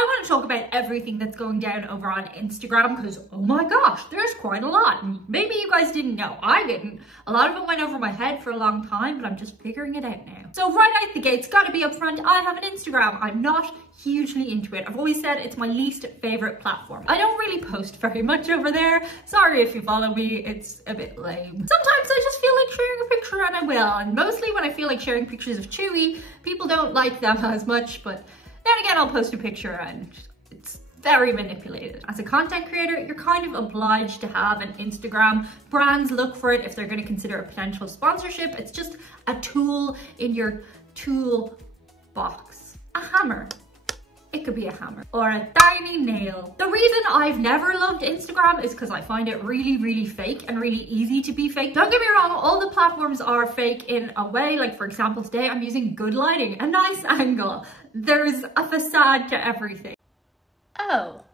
I want to talk about everything that's going down over on Instagram because, oh my gosh, there's quite a lot. And maybe you guys didn't know. I didn't. A lot of it went over my head for a long time, but I'm just figuring it out now. So right out the gates, gotta be upfront, I have an Instagram. I'm not hugely into it. I've always said it's my least favorite platform. I don't really post very much over there. Sorry if you follow me, it's a bit lame. Sometimes I just feel like sharing a picture and I will. And mostly when I feel like sharing pictures of Chewie, people don't like them as much, but then again, I'll post a picture and it's very manipulated. As a content creator, you're kind of obliged to have an Instagram. Brands look for it if they're going to consider a potential sponsorship. It's just a tool in your tool box. A hammer. It could be a hammer or a tiny nail. The reason I've never loved Instagram is because I find it really, really fake and really easy to be fake. Don't get me wrong, all the platforms are fake in a way. Like for example, today I'm using good lighting, a nice angle. There's a facade to everything. Oh,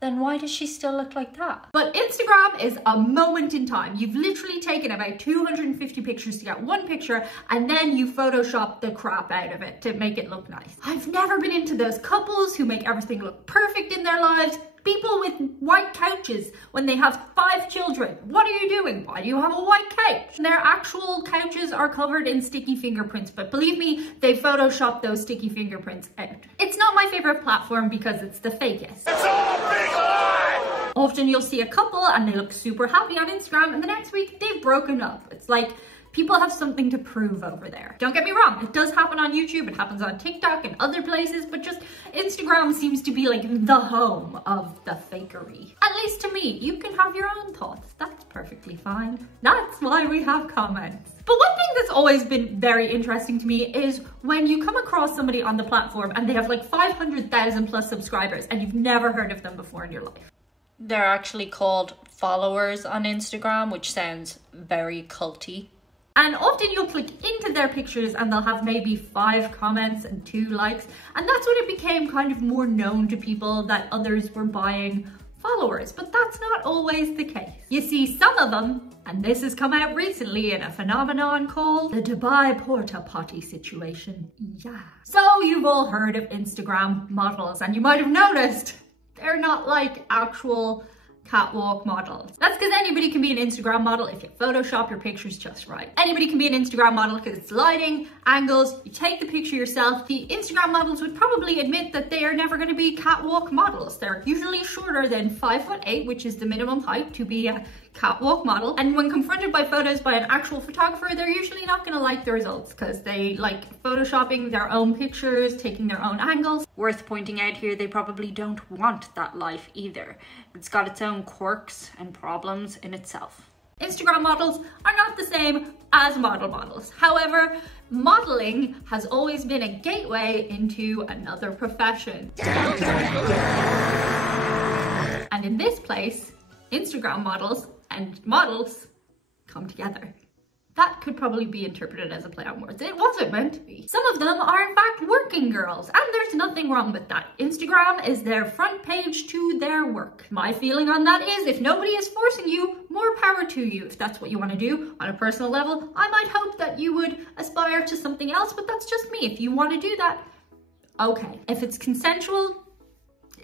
then why does she still look like that? But Instagram is a moment in time. You've literally taken about 250 pictures to get one picture and then you Photoshop the crap out of it to make it look nice. I've never been into those couples who make everything look perfect in their lives. People with white couches when they have 5 children. What are you doing? Why do you have a white couch? Their actual couches are covered in sticky fingerprints, but believe me, they Photoshopped those sticky fingerprints out. It's not my favorite platform because it's the fakest. It's all a big lie! Often you'll see a couple and they look super happy on Instagram and the next week they've broken up. It's like people have something to prove over there. Don't get me wrong, it does happen on YouTube, it happens on TikTok and other places, but just Instagram seems to be like the home of the fakery. At least to me, you can have your own thoughts. That's perfectly fine. That's why we have comments. But one thing that's always been very interesting to me is when you come across somebody on the platform and they have like 500,000 plus subscribers and you've never heard of them before in your life. They're actually called followers on Instagram, which sounds very culty. And often you'll click into their pictures and they'll have maybe 5 comments and 2 likes. And that's when it became kind of more known to people that others were buying followers. But that's not always the case. You see, some of them, and this has come out recently in a phenomenon called the Dubai porta potty situation. Yeah. So you've all heard of Instagram models and you might have noticed they're not like actual catwalk models. That's because anybody can be an Instagram model if you Photoshop your pictures just right. Anybody can be an Instagram model because it's lighting, angles, you take the picture yourself. The Instagram models would probably admit that they are never going to be catwalk models. They're usually shorter than 5'8", which is the minimum height to be a catwalk model. And when confronted by photos by an actual photographer, they're usually not going to like the results because they like photoshopping their own pictures, taking their own angles. Worth pointing out here, they probably don't want that life either. It's got its own quirks and problems in itself. Instagram models are not the same as models. However, modeling has always been a gateway into another profession. And in this place, Instagram models and models come together. That could probably be interpreted as a play on words. It wasn't meant to be. Some of them are in fact working girls, and there's nothing wrong with that. Instagram is their front page to their work. My feeling on that is if nobody is forcing you, more power to you. If that's what you want to do on a personal level, I might hope that you would aspire to something else, but that's just me. If you want to do that, okay. If it's consensual,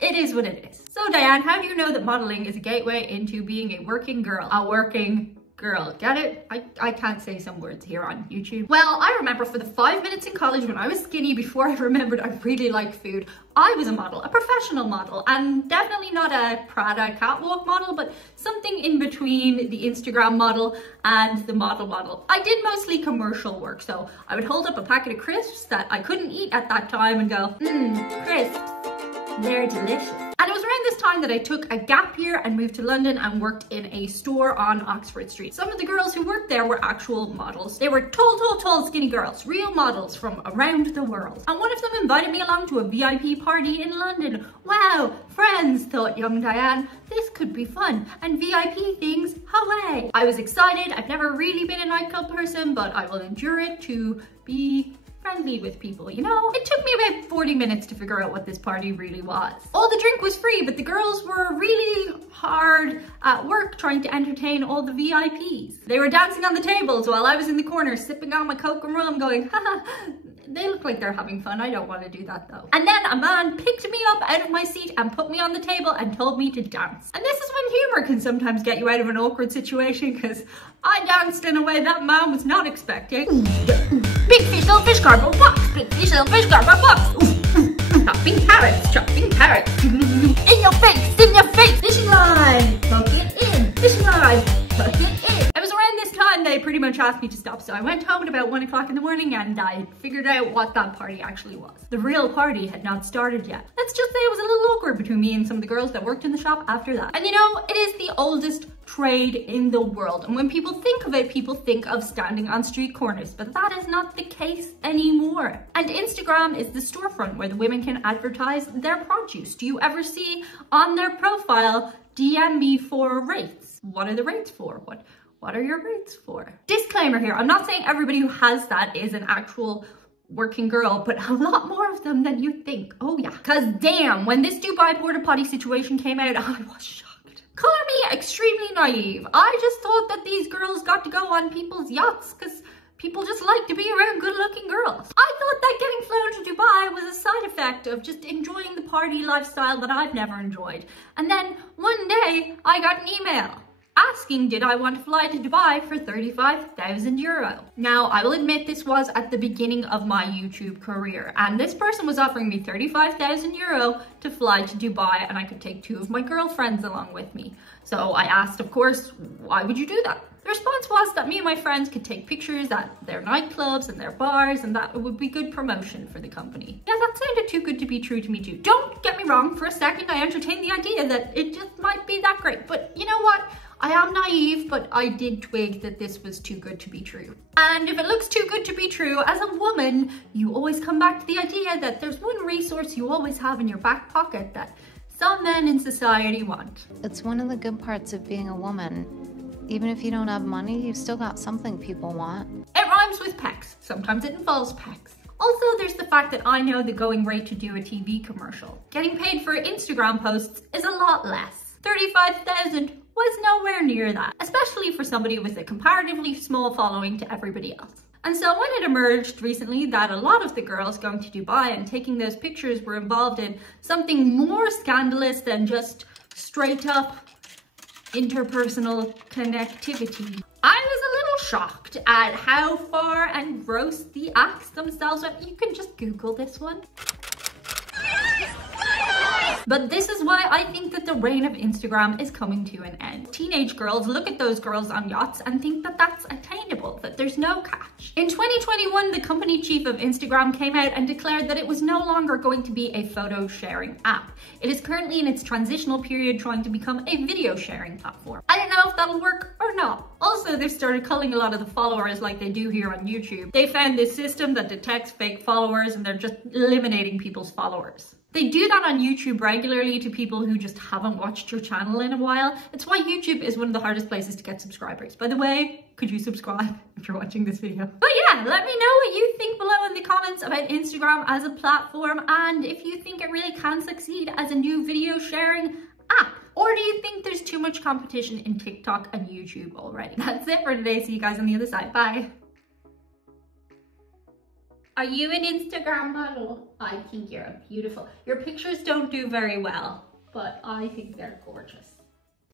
it is what it is. So Diane, how do you know that modeling is a gateway into being a working girl? A working girl, get it? I can't say some words here on YouTube. Well, I remember for the 5 minutes in college when I was skinny before I remembered I really liked food, I was a model, a professional model, and definitely not a Prada catwalk model, but something in between the Instagram model and the model. I did mostly commercial work, so I would hold up a packet of crisps that I couldn't eat at that time and go, crisps, they're delicious. And it was around this time that I took a gap year and moved to London and worked in a store on Oxford Street. Some of the girls who worked there were actual models. They were tall, skinny girls, real models from around the world. And one of them invited me along to a VIP party in London. Wow, friends, thought young Diane, this could be fun. And VIP things, hooray! I was excited. I've never really been a nightclub person, but I will endure it to be friendly with people, you know? It took me about 40 minutes to figure out what this party really was. All the drink was free, but the girls were really hard at work trying to entertain all the VIPs. They were dancing on the tables while I was in the corner sipping on my Coke and rum going, haha, they look like they're having fun. I don't want to do that though. And then a man picked me up out of my seat and put me on the table and told me to dance. And this is when humor can sometimes get you out of an awkward situation, because I danced in a way that man was not expecting. Big fish, little fish, cardboard box. Big fish, little fish, cardboard box. Chopping carrots, chopping carrots. In your face, fishing line. Tuck it in, fishing line, tuck it in. It was around this time they pretty much asked me to stop, so I went home at about 1 o'clock in the morning and I figured out what that party actually was. The real party had not started yet. Let's just say it was a little awkward between me and some of the girls that worked in the shop after that. And you know, it is the oldest trade in the world, and when people think of it, people think of standing on street corners, but that is not the case anymore. And Instagram is the storefront where the women can advertise their produce. Do you ever see on their profile, DM me for rates? What are the rates for? What are your rates for? Disclaimer here, I'm not saying everybody who has that is an actual working girl, but a lot more of them than you think. Oh yeah, cause damn, when this Dubai porta potty situation came out, I was shocked. Call me extremely naive. I just thought that these girls got to go on people's yachts because people just like to be around good-looking girls. I thought that getting flown to Dubai was a side effect of just enjoying the party lifestyle that I've never enjoyed. And then one day I got an email asking did I want to fly to Dubai for 35,000 euro. Now, I will admit this was at the beginning of my YouTube career, and this person was offering me 35,000 euro to fly to Dubai, and I could take 2 of my girlfriends along with me. So I asked, of course, why would you do that? The response was that me and my friends could take pictures at their nightclubs and their bars, and that it would be good promotion for the company. Yeah, that sounded too good to be true to me too. Don't get me wrong, for a second I entertained the idea that it just might be that great, but you know what? I am naive, but I did twig that this was too good to be true. And if it looks too good to be true, as a woman, you always come back to the idea that there's one resource you always have in your back pocket that some men in society want. It's one of the good parts of being a woman. Even if you don't have money, you've still got something people want. It rhymes with pecs. Sometimes it involves pecs. Also, there's the fact that I know the going rate to do a TV commercial. Getting paid for Instagram posts is a lot less. 35,000 was nowhere near that, especially for somebody with a comparatively small following to everybody else. And so when it emerged recently that a lot of the girls going to Dubai and taking those pictures were involved in something more scandalous than just straight up interpersonal connectivity, I was a little shocked at how far and gross the acts themselves went. You can just Google this one. But this is why I think that the reign of Instagram is coming to an end. Teenage girls look at those girls on yachts and think that that's attainable, that there's no catch. In 2021, the company chief of Instagram came out and declared that it was no longer going to be a photo sharing app. It is currently in its transitional period trying to become a video sharing platform. I don't know if that'll work or not. Also, they've started culling a lot of the followers like they do here on YouTube. They found this system that detects fake followers and they're just eliminating people's followers. They do that on YouTube regularly to people who just haven't watched your channel in a while. It's why YouTube is one of the hardest places to get subscribers. By the way, could you subscribe if you're watching this video? But yeah, let me know what you think below in the comments about Instagram as a platform, and if you think it really can succeed as a new video sharing app. Or do you think there's too much competition in TikTok and YouTube already? That's it for today. See you guys on the other side. Bye. Are you an Instagram model? I think you're beautiful. Your pictures don't do very well, but I think they're gorgeous.